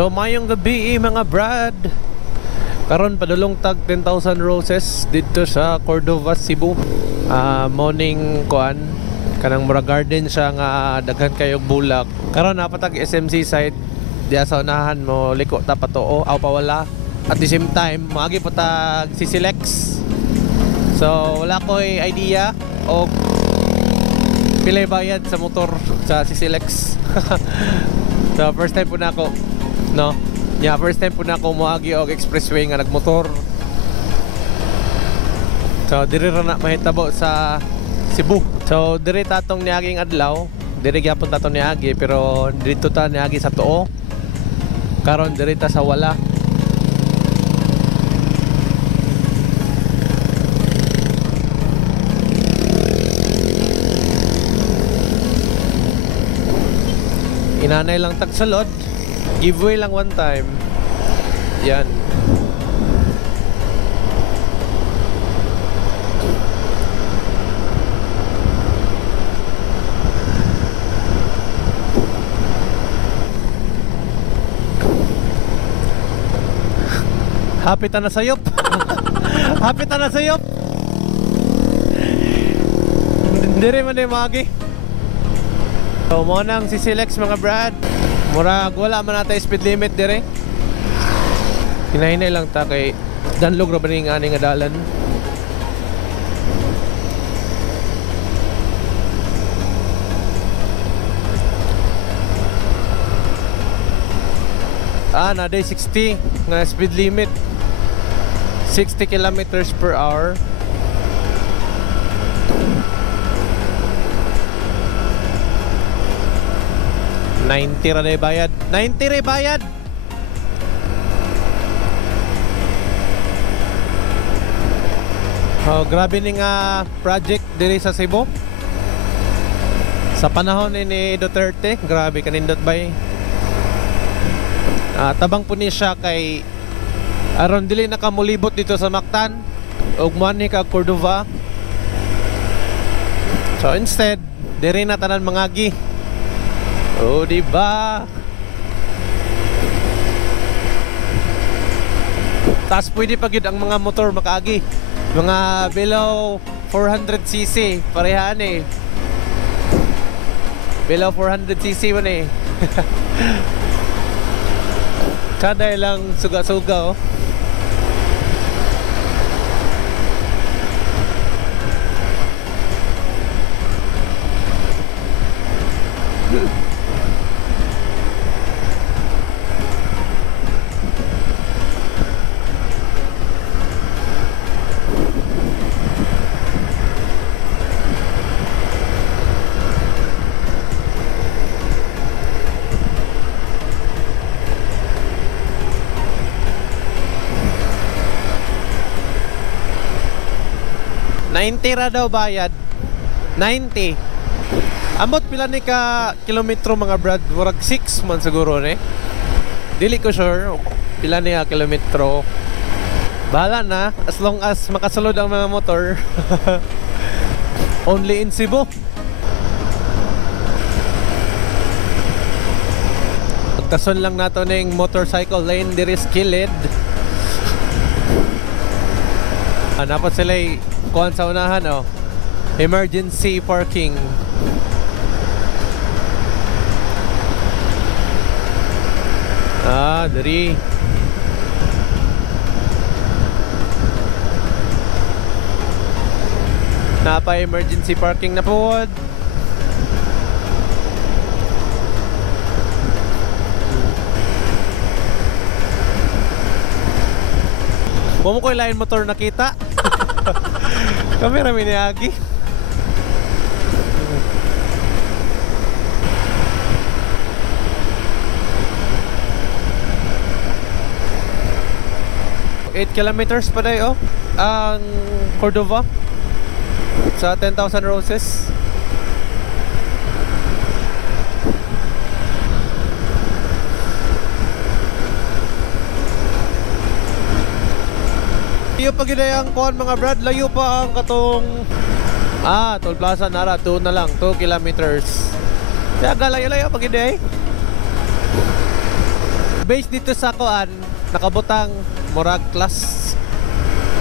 So mayong gabi mga brad. Karon padulong tag 10,000 roses dito sa Cordova, Cebu. Morning kuan kanang mura garden siya nga daghan kayo bulak. Karon napatag SMC site diya sa unahan mo liko ta patoo aw pawala. At the same time maagi patag Sisilex. So wala ko idea o pilay bayad sa motor sa Sisilex. So first time po na ako, no? Yeah, first time po na ako muagi og expressway nga nagmotor. So diri ra na mahitabo sa Cebu. So diri tatong niaging adlaw, diri gyapon tatong niagi pero dito ta niagi sa tuo. Karon diri ta sa wala. Inanay lang tagsulod. Giveaway lang one time. Yan. Hapit na sayop. Hapit na sayop. Diri man magi. So mo nang Sisilex mga brad. Murag wala man natay speed limit dire. Hinahinay lang ta kay danlog ra ba ning ani nga dalan. Na day 60 nga speed limit. 60 kilometers per hour. $90 ra na bayad. 90 ra bayad. Oh, grabe ni nga project diri sa Cebu. Sa panahon ni Duterte, grabe kanindot bay. Tabang po ni siya kay aron dili nakamulibot dito sa Mactan ug muani ka Cordova. So instead, diri na tanan mangagi. Oh, diba? Tas pwede pa gid ang mga motor makaagi. Mga below 400cc parehaan eh. Below 400cc man eh. Kada lang suga-suga oh. $90 ra daw bayad. 90. Amot pila ni ka kilometro mga brad? Murag 6 man siguro ni. Dili ko sure pila ni ka kilometro. Bahala na as long as makasulod ang mga motor. Only in Cebu. Pagtason lang nato ning motorcycle lane diri sa kilid. Dapat sila kuhan sa unahan oh. Emergency parking. Dari napa emergency parking na po. Huwag mo ko ilahin motor nakita. Kamera miniagi. $8 kilometers pa dayo ang Cordova sa 10,000 roses. Layo pa gina ang kuhan mga brad. Layo pa ang katong Toll Plaza nara. 2 na lang, 2 kilometers. Kaya galayo-layo pa gina based dito sa kuan, nakabutang murag class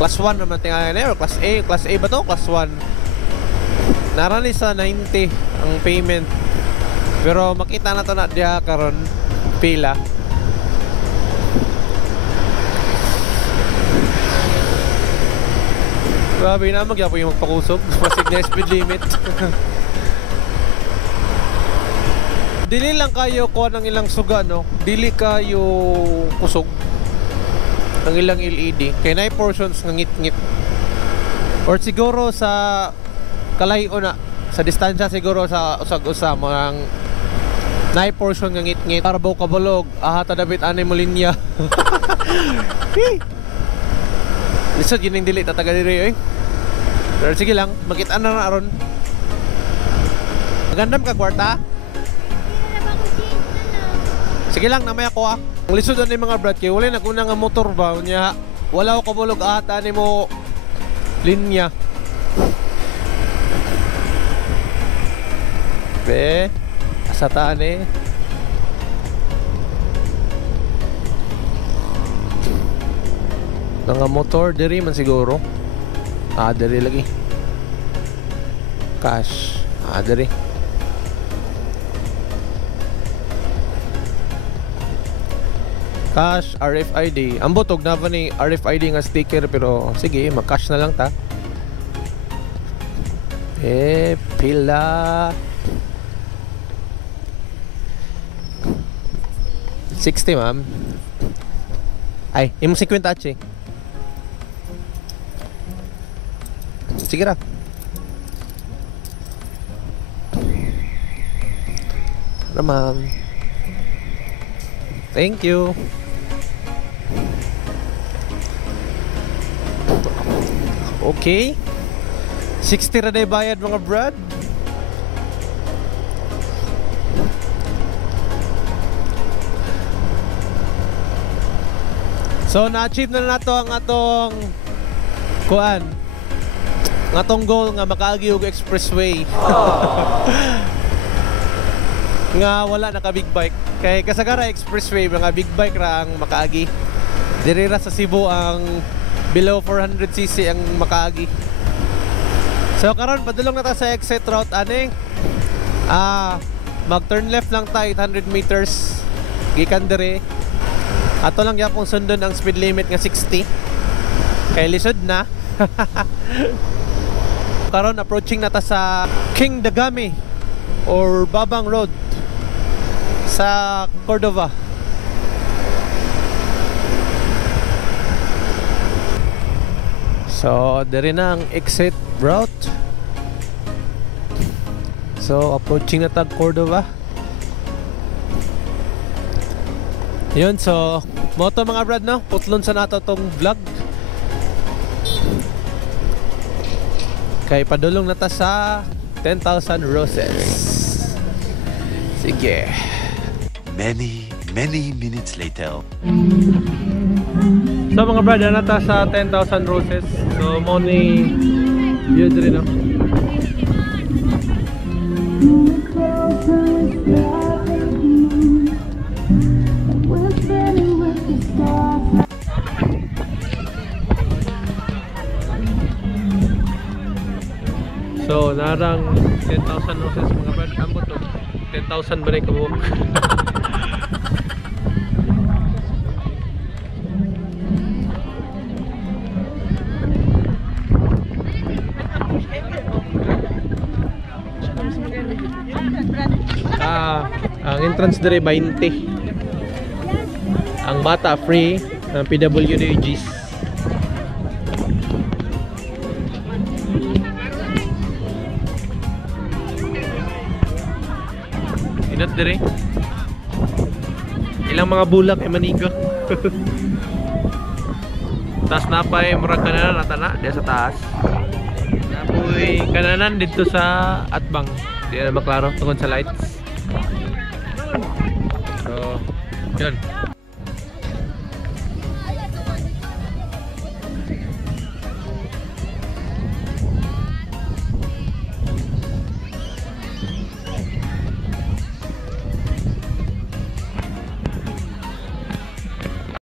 1 naman tingalan or class A ba to? Class 1. Narani sa 90 ang payment. Pero makita na to na diya karon pila. Grabe na magyapo yung magpakusog. Masig na speed limit. Dili lang kayo kuha ng ilang suga, no? Dili kayo kusog ng ilang LED. Kaya na portions ng ngit-ngit. Or siguro sa kalayo na. Sa distansya siguro sa usag-usa mga na portion ng ngit-ngit. Para baw kabalog. Tadabit anay mo linya. Lisod yun yung dili tataga diri eh. Pero sige lang, makita na na aron. Magandam ka kwarta. Sige lang, namaya ko Ang lisod na mga brad kay wala na kuna nga motor ba nya. Wala ko kabulog ata ni mo linya. Be, asataan eh. Nga motor diri man siguro. Diri lagi. Cash. Diri. Cash, RFID. Ang butog na ba ni RFID nga sticker pero sige, mag-cash na lang ta. Pila 60 ma'am. Ay, imong 50 achi. Sige ra. Ramang. Thank you. Okay. 60 ra day bayad mga brad. So na-achieve na nato ang atong kuan. Nga tong goal nga makaagi og expressway. Nga wala naka big bike kay kasagara expressway mga big bike ra ang makaagi. Diri ra sa Cebu ang below 400cc ang makaagi. So karon padulong na ta sa exit route aning mag turn left lang ta 800 meters gikan diri. Ato lang yapon sundon ang speed limit nga 60 kay lisod na. Karon approaching na ta sa King Dagami or Babang Road sa Cordova. So diri na ang exit route. So approaching na ta Cordova. Yun, so moto mga brad no, putlon sa nato tong vlog. Kay padulong na ta sa 10,000 Roses. Sige. Many minutes later. So mga brad, na ta sa 10,000 Roses. So mo ni yun rin no. So narang 10,000 Roses mga brad. Ambot to 10,000 ba rin kabuok. Ang entrance dire 20. Ang bata free, ang PWD Gs. Inat dire. Ilang mga bulak ay maniga. Taas na pa ay murag kananan natana diya sa taas. Napoy kananan dito sa Atbang. Di na maklaro tungkol sa lights. So, yun.